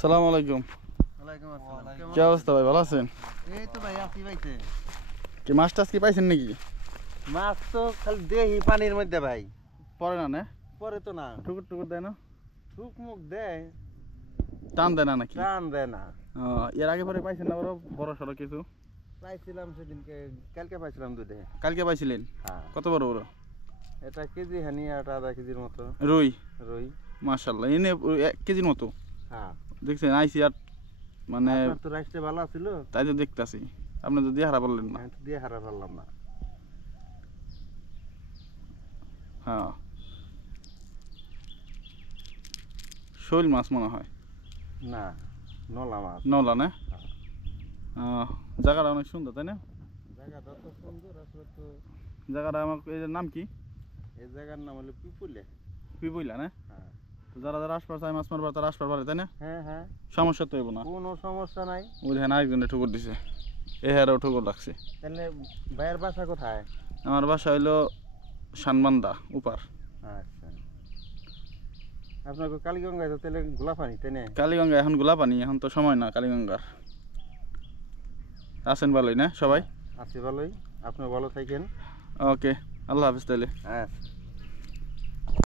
সালাম আলাইকুম। ওয়ালাইকুম আসসালাম। কি অবস্থা ভাই, ভালো আছেন? এই তো ভাই আছি ভাইতে। কি মাছ টাছ কি পাইছেন নাকি? মাছ তো খালি দেহি পানির মধ্যে ভাই, পরে না না পরে তো না। ঠুকুর টুকুর দেয় না, ঠুক মুখ দেয়, টান দেয় না নাকি? টান দেয় না। এর আগে পরে পাইছেন না বড় বড় সড়ো কিছু? পাইছিলাম সেদিনকে, কালকে পাইছিলাম দুধে। কালকে পাইছিলেন? হ্যাঁ, কত বড় বড়? এটা কেজি হানি, এটা আধা কেজির মতো রুই। রুই। মাশাআল্লাহ, এনে 1 কেজির মতো হ্যাঁ, দেখছেন? আইসি আর মানে আপনার তো রাইসটা ভালো ছিল, তাই তো দেখতাছি। আপনি তো দিয়ে হারা বললেন না। আমি তো দিয়ে হারা পারলাম না। হ্যাঁ, শৈল মাছ মনে হয়। না, নলা মাছ। নলা না? জায়গাটা অনেক সুন্দর তাই না? জায়গাটা তো সুন্দর আসলে। তো জায়গাটা আমার এই নাম কি? এই জায়গার নাম হলো পিপুলে। পিপুইলা না? হ্যাঁ তো যারা যারা আসবার চায় মাছ মারবার তারা আসবার পারে তাই না? হ্যাঁ হ্যাঁ, সমস্যা তো হইব না। কোনো সমস্যা নাই। ওই দেখেন আরেকজনে ঠুকুর দিছে, এ হারেও ঠুকুর লাগছে। তাহলে ভাইয়ের বাসা কোথায়? আমার বাসা হইলো শানবান্দা উপার। আচ্ছা, আপনার কালীগঙ্গায় তো তাহলে গোলাপানি তাই না? কালীগঙ্গা এখন গোলাপানি, এখন তো সময় না কালীগঙ্গার। আছেন ভালোই না সবাই? আছি ভালোই, আপনি ভালো থাকেন। ওকে, আল্লাহ হাফিজ তাহলে। আচ্ছা।